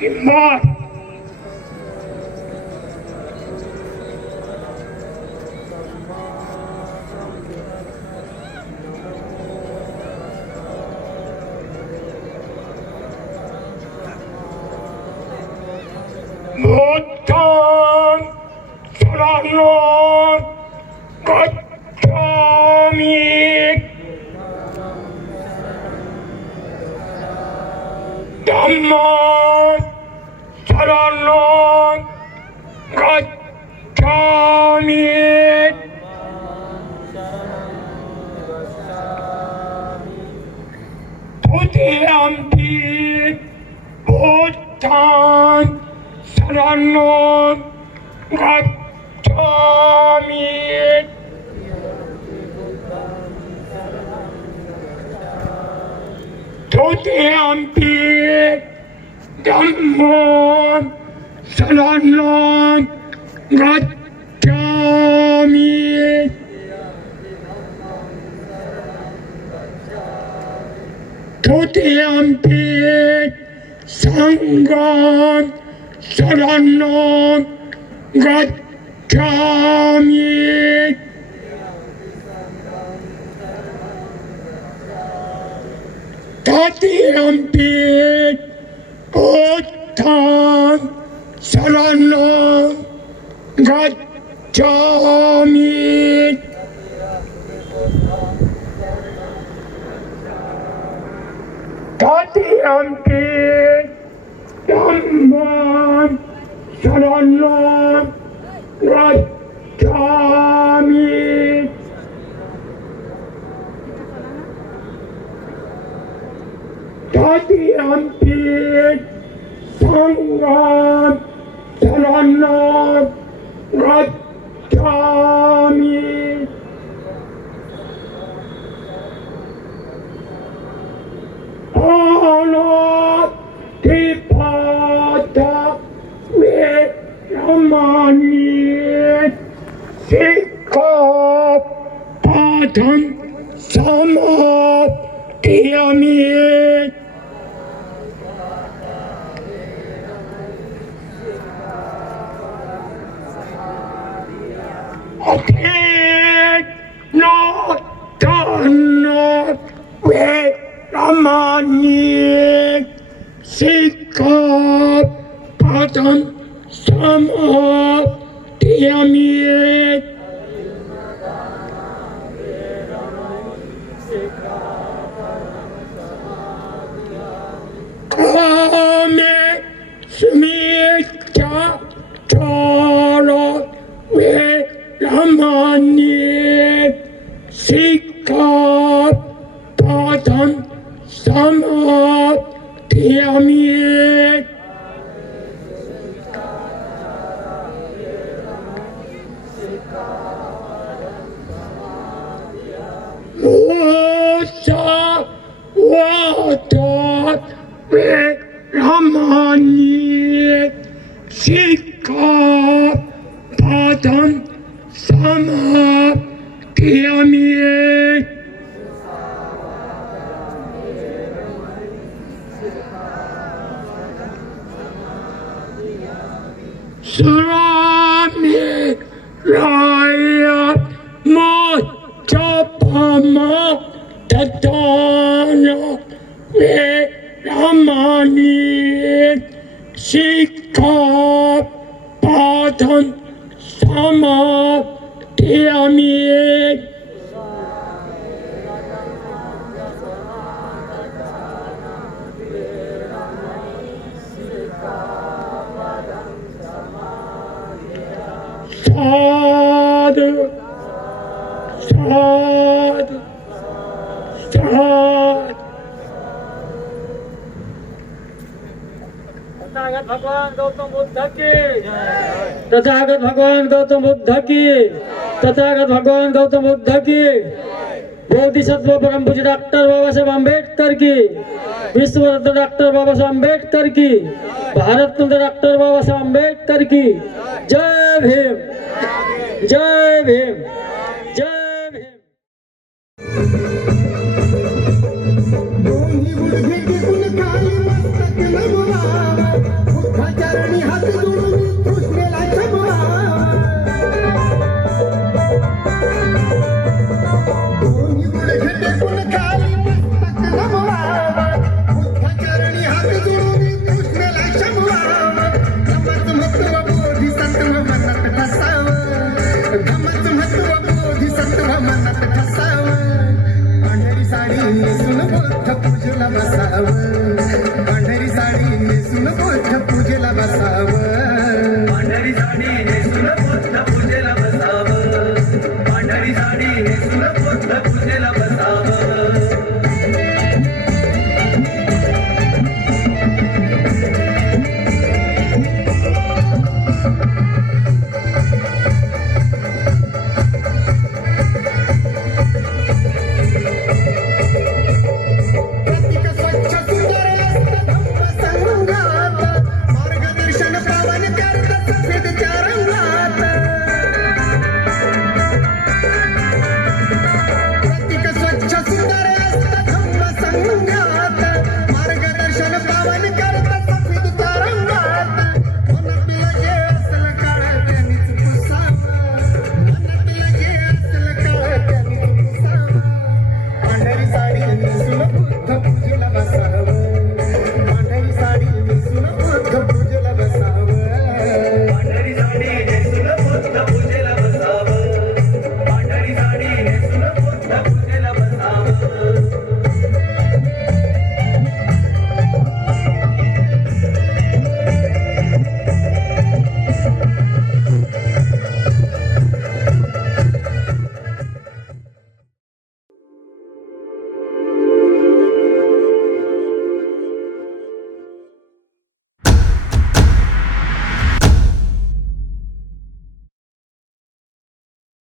किंमत बुद्धं शरणं गच्छामि धम्मं शरणं गच्छामि तुतीयम्पि बुद्धं शरणं गच्छामि तुतीयम्पि धम्मं शरणं गच्छामि तुतीयम्पि संघं शरणं गच्छामि तृतीयम्पि बुद्धं शरणं गच्छामि तृतीयम्पि धम्मं शरणं गच्छामि तृतीयम्पि संघं शरणं गच्छामि अनादिपाता वेरमणि सिक्खापदं समादयामि वेरमणि सिक्खापदं समादयामि कामे स्मिच्छाचार वेरमणि सिक्खापदं समादयामि मुसावादात वेरमणि सिक्खापदं समादयामि Surami Raya Mochapama Tatana Veramani Sikhapadam Samadhyami Sadhu, sadhu, sadhu. Tathagata भगवान गौतम बुद्ध की तथागत भगवान गौतम बुद्ध की तथागत भगवान गौतम बुद्ध की बोधिसत्व परम पूज्य डॉक्टर बाबा साहेब आंबेडकर की विश्व रत्न डॉक्टर बाबा साहेब आंबेडकर की भारत रत्न डॉक्टर बाबा साहेब आंबेडकर की जय भीम जय भीम जय भीम। दोन्ही गुडघे टेकून खाली